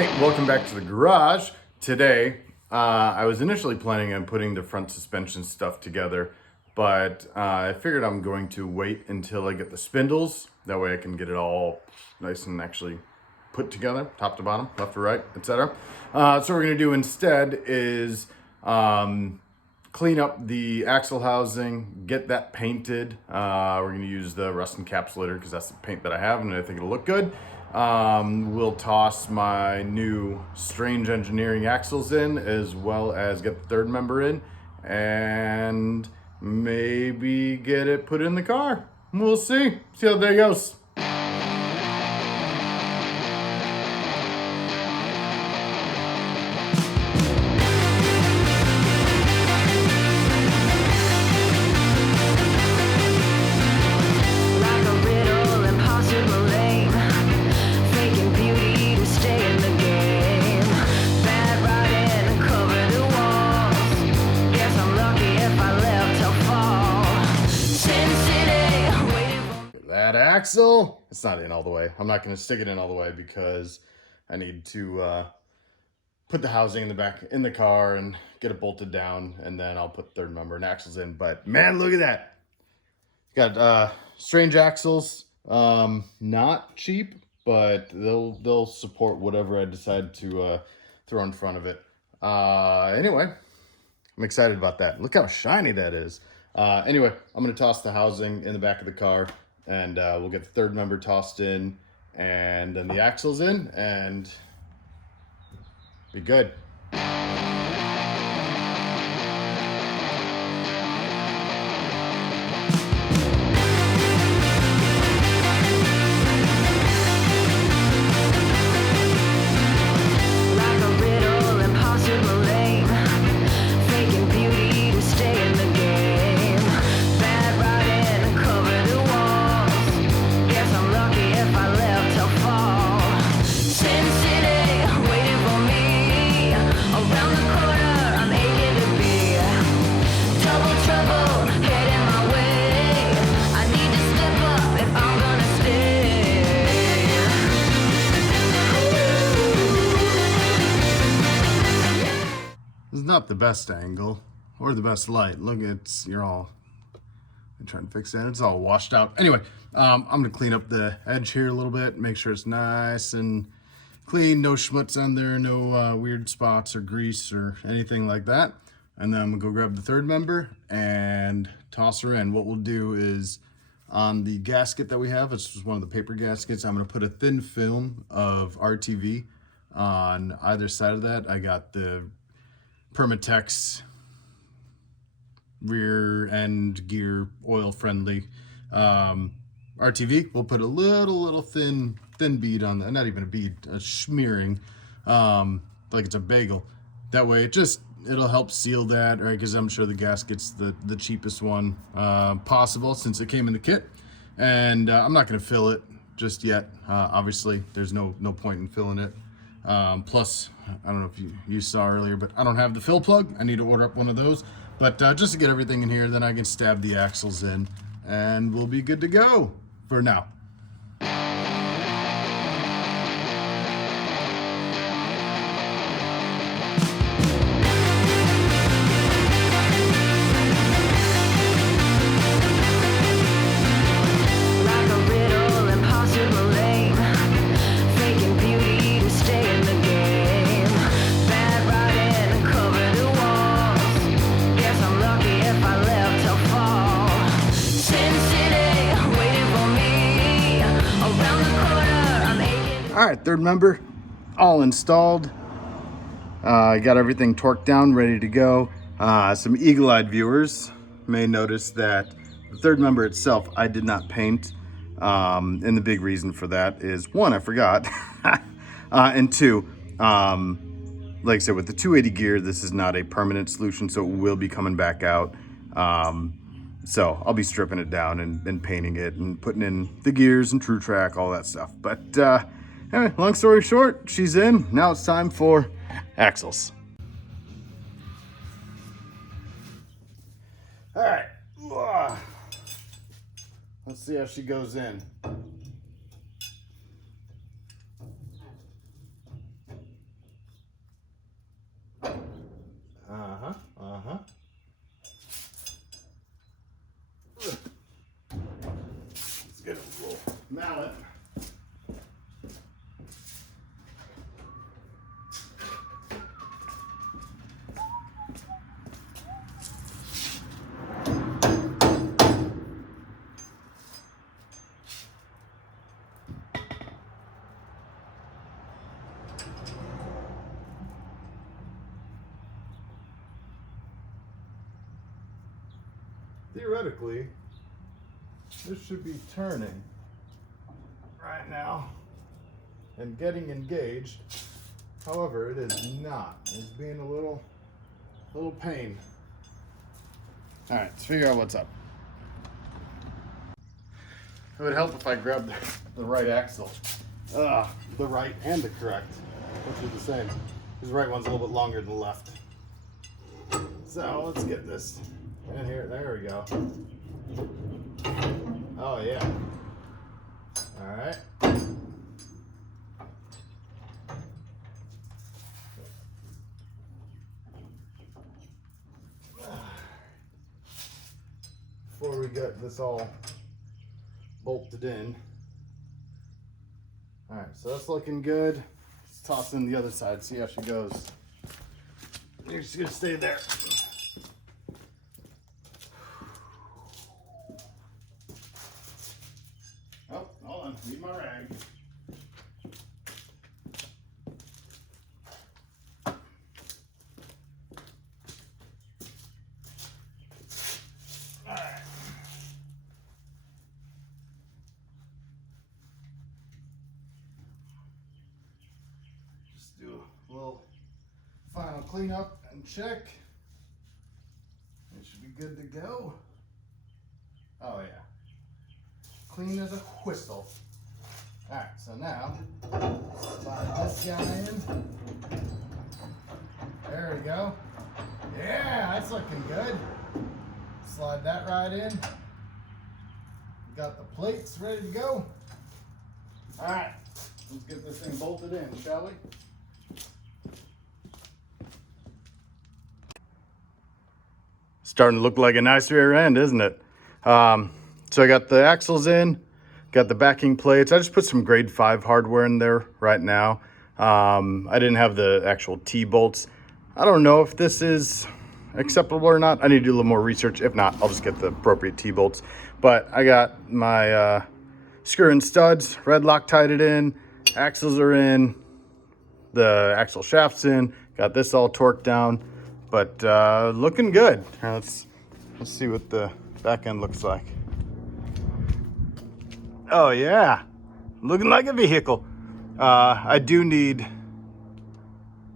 Hey, welcome back to the garage. Today, I was initially planning on putting the front suspension stuff together, but I figured I'm going to wait until I get the spindles. That way I can get it all nice and actually put together, top to bottom, left to right, etc. So what we're going to do instead is clean up the axle housing, get that painted. We're going to use the rust encapsulator because that's the paint that I have and I think it'll look good. We'll toss my new Strange Engineering axles in, as well as get the third member in, and maybe get it put in the car. We'll see how that goes. Axle, it's not in all the way. I'm not going to stick it in all the way because I need to put the housing in the back in the car and get it bolted down, and then I'll put third member and axles in. But man, look at that. Got Strange axles, not cheap, but they'll support whatever I decide to throw in front of it. Anyway, I'm excited about that. Look how shiny that is. Anyway, I'm going to toss the housing in the back of the car, and we'll get the third member tossed in, and then the axles in, and be good. It's not the best angle or the best light. Look, I'm trying to fix that. It's all washed out. Anyway, I'm gonna clean up the edge here a little bit, make sure it's nice and clean, no schmutz on there, no weird spots or grease or anything like that. And then I'm gonna go grab the third member and toss her in. What we'll do is on the gasket that we have, it's just one of the paper gaskets, I'm gonna put a thin film of RTV on either side of that. I got the Permatex rear end gear oil friendly RTV. We'll put a little thin bead on that, not even a bead, a smearing, like it's a bagel. That way it'll help seal that, right? Because I'm sure the gasket's the cheapest one possible since it came in the kit. And I'm not gonna fill it just yet. Obviously there's no point in filling it. Plus, I don't know if you saw earlier, but I don't have the fill plug. I need to order up one of those. But just to get everything in here, then I can stab the axles in, and we'll be good to go for now. All right, third member, all installed. I got everything torqued down, ready to go. Some eagle-eyed viewers may notice that the third member itself, I did not paint. And the big reason for that is, one, I forgot. And two, like I said, with the 280 gear, this is not a permanent solution, so it will be coming back out. So I'll be stripping it down and painting it and putting in the gears and true track, all that stuff. But anyway, long story short, she's in. Now it's time for axles. All right. Let's see how she goes in. mallet. Theoretically, this should be turning right now and getting engaged. However, it is not. It's being a little pain. All right, let's figure out what's up. It would help if I grabbed the right axle. The right and the correct, which are the same. Because the right one's a little bit longer than the left. So let's get this in here. There we go. Oh yeah. All right. Before we get this all bolted in. All right, so that's looking good. Let's toss in the other side, see how she goes. You're just gonna stay there. Oh, hold on, need my rag. All right. Just do a little final cleanup and check. It should be good to go. Oh yeah. Clean as a whistle. Alright, so now slide this guy in. There we go. Yeah, that's looking good. Slide that right in. Got the plates ready to go. Alright, let's get this thing bolted in, shall we? Starting to look like a nice rear end, isn't it? So I got the axles in, got the backing plates. I just put some grade 5 hardware in there right now. I didn't have the actual T-bolts. I don't know if this is acceptable or not. I need to do a little more research. If not, I'll just get the appropriate T-bolts. But I got my screw and studs, red Loctited in, axles are in, the axle shaft's in, got this all torqued down. But looking good. Let's see what the back end looks like. Oh yeah, looking like a vehicle. I do need, I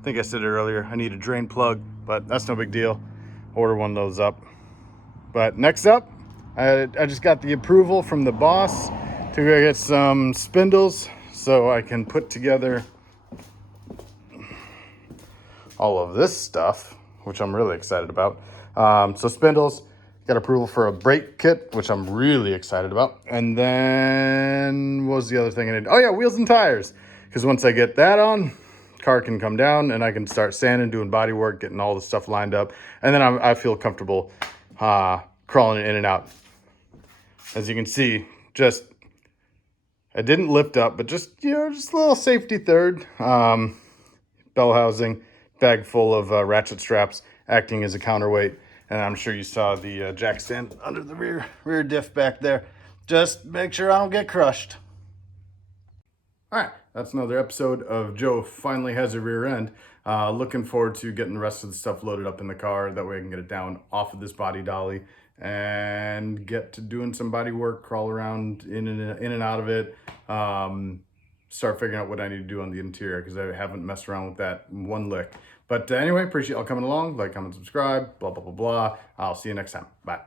think I said it earlier, I need a drain plug, but that's no big deal. Order one of those up. But next up, I just got the approval from the boss to go get some spindles so I can put together all of this stuff, which I'm really excited about. So spindles, got approval for a brake kit, which I'm really excited about. And then what was the other thing I needed? Oh yeah, wheels and tires. Because once I get that on, car can come down and I can start sanding, doing body work, getting all the stuff lined up. And then I feel comfortable crawling in and out. As you can see, I didn't lift up, but just a little safety third. Bell housing, bag full of ratchet straps, acting as a counterweight. And I'm sure you saw the jack stand under the rear diff back there. Just make sure I don't get crushed. All right, that's another episode of Joe Finally Has a Rear End. Looking forward to getting the rest of the stuff loaded up in the car. That way I can get it down off of this body dolly and get to doing some body work, crawl around in and out of it. Start figuring out what I need to do on the interior because I haven't messed around with that one lick. But anyway, appreciate y'all coming along. Like, comment, subscribe, blah, blah, blah, blah. I'll see you next time. Bye.